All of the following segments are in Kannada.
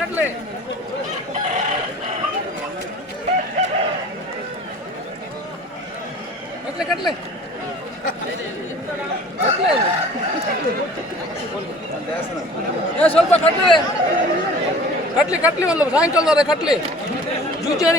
ಕಟ್ಲೆ ಕಟ್ಲೆ ಏ ಸ್ವಲ್ಪ ಕಟ್ಲಿ ಕಟ್ಲಿ ಕಟ್ಲಿ ಒಂದು ಸಾಯಂಕಾಲದವರೆ ಕಟ್ಲಿ ಜೂಚೇನು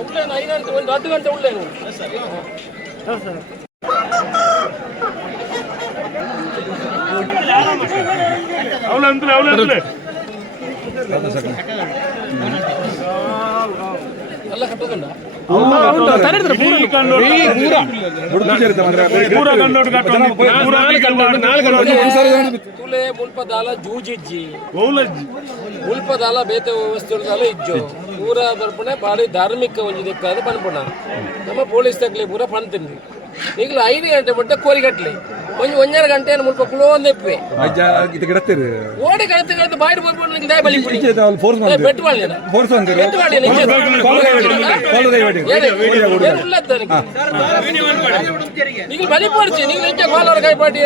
ಉಳ್ಳೇನು ಐದು ಗಂಟೆ ಒಂದು ಹತ್ತು ಗಂಟೆ ಉಳ್ಳೇನು ಅವಲಂತಲೇ ಅವಲಂತಲೇ ಎಲ್ಲ ಕಟ್ಟೋದಲ್ಲ ಪೂರ ಕಂಡೋಡು ಕಟ್ಟೋದು ಪೂರ ತುಲೆ ಮುಲ್ಪದಾಲ ಜೂಜಿಜ್ಜಿ ಓಲಜ್ಜಿ ಮುಲ್ಪದಾಲ ಬೇತೆ ವ್ಯವಸ್ಥೆದಾಲ ಇಜ್ಜು ಊರ ಬರ್ಪಣೆ ಭಾರಿ ಧಾರ್ಮಿಕ ಒಂದು ದಿಕ್ಕದು ಪನ್ಪಣ ನಮ್ಮ ಪೊಲೀಸ್ ತಗ್ಲಿ ಪೂರ ಪಂತೀನಿ ಈಗಲೂ ಐದು ಗಂಟೆ ಮಟ್ಟ ಕೋರಿಗಟ್ಲಿ ಒಂದು ಒಂದೆರಡು ಗಂಟೆ ಮುಲ್ಪ ಕುಳೋಂದಿಪ್ಪೆ ಓಡಿ ಕಳತು ಕಳತು ಬಾಯಿ ಬರ್ಬಿಟ್ಟು ನಿಂಗೆ ದಯ ಬಲಿ ಬೆಟ್ಟು ಮಾಡಿ ಫೋರ್ಸ್ ಬೆಟ್ಟು ಮಾಡಿ ನೀವು ಬಲಿ ಪಡಿಸಿ ನೀವು ಇಂಚೆ ಕಾಲವ್ರ ಕೈಪಾಟಿ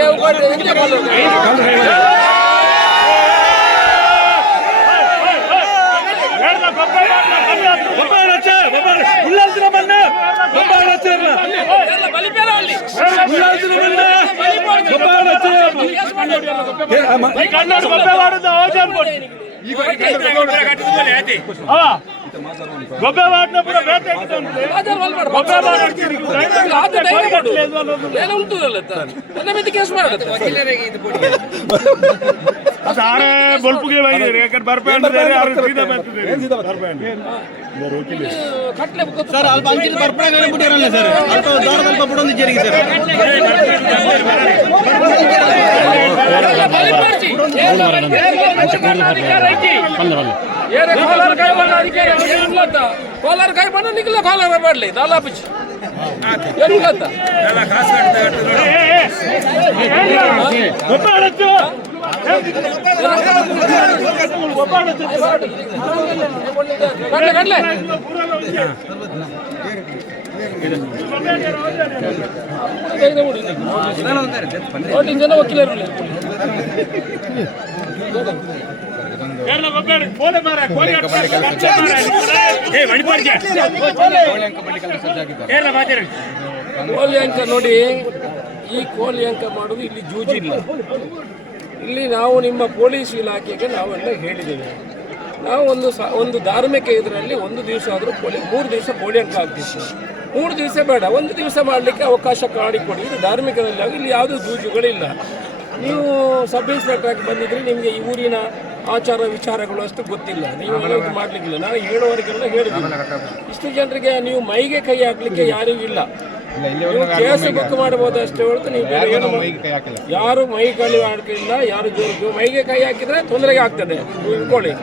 ಇಂಚೆ ಕಾಲವ್ರ ಕೈ ನಿಂಗೆ ಕಾಲರ್ ಕೈ ಎಲ್ಲ ಬಲಿ ಬೇಡ ಅಲ್ಲಿ ಬಲಿ ಪಡಿಸಿ. ಕೇಸ್ ಮಾಡಿ. ಕನ್ನಡ ಗೊಬ್ಬೆ ಮಾಡುದು ಓಜಾನ್ ಕೊಡಿ ಗೊಬ್ಬೆ ಮಾಡಿನ ಪೂರ ಬೇಟೆ. ಗೊಬ್ಬೆ. ಏನೋ ಉಂಟು. ನನ್ನ ಮೇಲೆ ಕೇಸ್ ಮಾಡುತ್ತೆ ಸಾರೇ ಬಲ್ಪುಗೆ ಬೈದಿರಿ ಯಾಕಂದ್ರೆ ಬರ್ಪೇಂಡ್ರೆ ಯಾರು ಸೀದಾ ಬರ್ತಿದ್ದೀರಿ ಕಟ್ಲೆ ಗೊತ್ತು. ಸರ್ ಅಲ್ಪ ಅಂಚಿನ ಬರ್ಪಣೆ ಬಿಟ್ಟಿರಲ್ಲ ಸರ್ ಅಲ್ಪ ದಾರ ಸ್ವಲ್ಪ ಬಿಡೊಂದು ಜರಿಗೆ ಸರ್ ಎಲ್ಲ ಬಲಿ ಪಡಿಸಿ. ಎಲ್ಲ ಬಲಿ ಪಡಿಸಿ. ಅಧಿಕಾರ ಐತಿ. ಏನೇ ಕೋಲಾರ ಕೈ ಬಂದ ಅಧಿಕಾರ ಏನಿಲ್ಲ ಅಂತ. ಕೋಲಾರ ಕೈ ಬಂದ ನಿಖಿಲ ಕೋಲಾರ ಮಾಡ್ಲಿ ದಾಲಾಪಿಚ್ ಏನಿಲ್ಲ ಅಂತ ಗೊಬ್ಬೆ ಹಚ್ಚು ಕಟ್ಲೆ ಕಟ್ಲೆ ನೋಡಿ ಜನ ವಕೀಲರು ಇಲ್ಲಿ. ಕೇರಳ ಗೊಬ್ಬೆ ಕೋಲೆ ಮಾರ ಕೋಲೆ ಏ ಮಣಿಪಾಡ್ಜಿ ಕೇರಳ ಮಾತಾಡಿ ಕೋಲಿ ಅಂಕ ನೋಡಿ ಈ ಕೋಲಿ ಅಂಕ ಮಾಡೋದು ಇಲ್ಲಿ ಜೂಜಿಲ್ಲ ಇಲ್ಲಿ ನಾವು ನಿಮ್ಮ ಪೊಲೀಸ್ ಇಲಾಖೆಗೆ ನಾವೆಲ್ಲ ಹೇಳಿದ್ದೇವೆ. ನಾವು ಒಂದು ಸ ಒಂದು ಧಾರ್ಮಿಕ ಇದರಲ್ಲಿ ಒಂದು ದಿವಸ ಆದರೂ ಪೋಲಿ ಮೂರು ದಿವಸ ಪೋಳಿಯಂಕ ಆಗ್ತಿತ್ತು. ಮೂರು ದಿವಸ ಬೇಡ ಒಂದು ದಿವಸ ಮಾಡಲಿಕ್ಕೆ ಅವಕಾಶ ಮಾಡಿಕೊಡಿ ಇದು ಧಾರ್ಮಿಕದಲ್ಲಿ ಆಗಿ ಇಲ್ಲಿ ಯಾವುದೂ ಜೂಜುಗಳಿಲ್ಲ ನೀವು ಸಬ್ ಇನ್ಸ್ಪೆಕ್ಟರ್ ಆಗಿ ಬಂದಿದ್ರೆ ನಿಮಗೆ ಈ ಊರಿನ ಆಚಾರ ವಿಚಾರಗಳು ಅಷ್ಟು ಗೊತ್ತಿಲ್ಲ. ನೀವು ಇದು ಮಾಡಲಿಕ್ಕಿಲ್ಲ. ನಾನು ಹೇಳುವವರಿಗೆಲ್ಲ ಹೇಳಿದ್ದೀನಿ ಇಷ್ಟು ಜನರಿಗೆ ನೀವು ಮೈಗೆ ಕೈ ಹಾಕ್ಲಿಕ್ಕೆ ಯಾರಿಗೂ ಇಲ್ಲ. ಕೇಸ್ ಬುಕ್ ಮಾಡಬಹುದು ಅಷ್ಟೇ ಹೊರತು ನೀವು ಬೇರೆ ಏನು ಯಾರು ಮೈ ಕೈ ಆಡ್ತಿಲ್ಲ ಯಾರು ಜೋರು ಮೈಗೆ ಕೈ ಹಾಕಿದ್ರೆ ತೊಂದರೆಗೆ ಆಗ್ತದೆ. ನೀವು ಇಟ್ಕೊಳ್ಳಿ.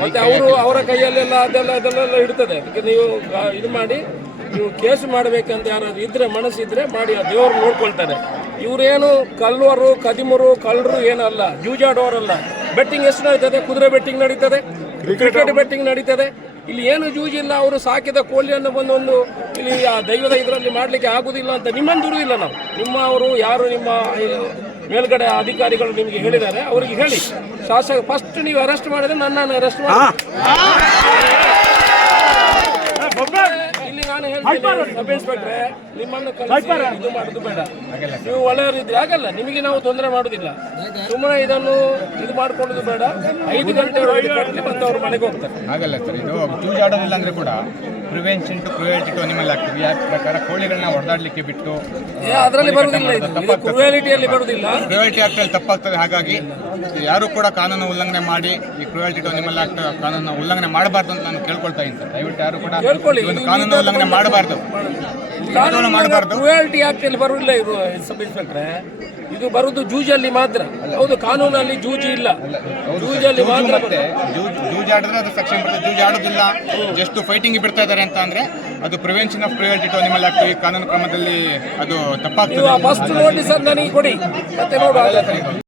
ಮತ್ತೆ ಅವರು ಅವರ ಕೈಯಲ್ಲೆಲ್ಲ ಅದೆಲ್ಲ ಅದೆಲ್ಲ ಇಡ್ತದೆ. ಅದಕ್ಕೆ ನೀವು ಇದು ಮಾಡಿ ನೀವು ಕೇಸು ಮಾಡಬೇಕಂತ ಯಾರಾದ್ರೂ ಇದ್ರೆ ಮನಸ್ಸಿದ್ರೆ ಮಾಡಿ ಆ ದೇವರು ನೋಡ್ಕೊಳ್ತಾರೆ. ಇವರೇನು ಕಲ್ವರು ಕದಿಮರು ಕಳ್ಳರು ಏನಲ್ಲ ಜೂಜಾಡೋರಲ್ಲ. ಬೆಟ್ಟಿಂಗ್ ಎಷ್ಟು ನಡೀತದೆ? ಕುದುರೆ ಬೆಟ್ಟಿಂಗ್ ನಡೀತದೆ? ಕ್ರಿಕೆಟ್ ಬೆಟ್ಟಿಂಗ್ ನಡೀತದೆ? ಇಲ್ಲಿ ಏನು ಜೂಜಿಲ್ಲ, ಅವರು ಸಾಕಿದ ಕೋಳಿಯನ್ನು ಬಂದು ಒಂದು ಇಲ್ಲಿ ಆ ದೈವದ ಇದರಲ್ಲಿ ಮಾಡಲಿಕ್ಕೆ ಆಗುದಿಲ್ಲ ಅಂತ ನಿಮ್ಮನ್ನು ದುರುದಿಲ್ಲ ನಾವು. ನಿಮ್ಮ ಅವರು, ಯಾರು ನಿಮ್ಮ ಮೇಲ್ಗಡೆ ಅಧಿಕಾರಿಗಳು ನಿಮಗೆ ಹೇಳಿದ್ದಾರೆ, ಅವರಿಗೆ ಹೇಳಿ. ಶಾಸಕ ಫಸ್ಟ್ ನೀವು ಅರೆಸ್ಟ್ ಮಾಡಿದ್ರೆ ನನ್ನನ್ನು ಅರೆಸ್ಟ್ ಮಾಡಿ ಇಲ್ಲಿ ನಾನು ಹೇಳ್ತೀನಿ ಸಬ್ ಇನ್ಸ್ಪೆಕ್ಟ್ರೆ ನಿಮ್ಮನ್ನು ಕಳಿಸಿ ಇದು ಮಾಡೋದು ಬೇಡ. ನೀವು ಒಳ್ಳೆಯವರಿದ್ರೆ ಆಗಲ್ಲ. ನಿಮಗೆ ನಾವು ತೊಂದರೆ ಮಾಡುದಿಲ್ಲ. ಸುಮ್ಮನೆ ಇದನ್ನು ಇದು ಮಾಡ್ಕೊಳ್ಳೋದು ಬೇಡ. ಐದು ಗಂಟೆ ಒಳಗೆ ಮತ್ತೆ ಅವ್ರ ಮನೆಗೆ ಹೋಗ್ತಾರೆ. ಆಗಲ್ಲ ಸರ್ ಇದು ಚೂಜ್ ಆಡೋದಿಲ್ಲ ಅಂದ್ರೆ ಕೂಡ prevention to cruelty to animal act ಈ ಪ್ರಕಾರ ಕೋಳಿಗಳನ್ನ ಹೊಡೆದಾಡ್ಲಿಕ್ಕೆ ಬಿಟ್ಟು ಅದರಲ್ಲಿ ಬರುವುದಿಲ್ಲ ಇದು. ಕ್ರುಯಾಲಿಟಿಯಲ್ಲಿ ಬರುವುದಿಲ್ಲ. ಕ್ರುಯಾಲಿಟಿ ಆಕ್ಟ್ ಅಲ್ಲಿ ತಪ್ಪಾಗ್ತದೆ. ಹಾಗಾಗಿ ಯಾರು ಕೂಡ ಕಾನೂನು ಉಲ್ಲಂಘನೆ ಮಾಡಿ ಈ ಕ್ರುಯಾಲಿಟಿ ಟು ಅನಿಮಲ್ ಆಕ್ಟ್ ಕಾನೂನು ಉಲ್ಲಂಘನೆ ಮಾಡಬಾರ್ದು ಅಂತ ನಾನು ಕೇಳ್ಕೊಳ್ತಾ ಇದ್ದೀನಿ. ದಯವಿಟ್ಟು ಯಾರು ಕೂಡ ಕಾನೂನು ಉಲ್ಲಂಘನೆ ಮಾಡಬಾರ್ದು. ಮಾಡಬಾರ್ದು. ಕ್ರುಯಾಲಿಟಿ ಆಕ್ಟಲ್ಲಿ ಬರುವುದಿಲ್ಲ ಇದು ಸಬ್ ಇನ್ಸ್ಪೆಕ್ಟ್ರೆ ಇದು ಬರುವುದು ಜೂಜಲ್ಲಿ ಮಾತ್ರ. ಹೌದು ಕಾನೂನಲ್ಲಿ ಜೂಜಿ ಇಲ್ಲ. ಜೂಜಲ್ಲಿ ಮಾತ್ರ ಜೂಜಾಡಿದ್ರೆ ಜೂಜ್ ಜೂಜ್ ಅದು ಸೆಕ್ಷನ್ ಬರ್ತದೆ ಜೂಜ್ ಆಡೋದಿಲ್ಲ. ಜಸ್ಟ್ ಫೈಟಿಂಗ್ ಬಿಡ್ತಾ ಇದ್ದಾರೆ ಅಂತ ಅಂದ್ರೆ ಅದು prevention of cruelty to animal act ಈ ಕಾನೂನು ಕ್ರಮದಲ್ಲಿ ಅದು ತಪ್ಪಾಗ್ತದೆ ಫಸ್ಟ್ ನೋಟಿಸ್ ನನಗೆ ಕೊಡಿ. ಮತ್ತೆ ನೋಡುವ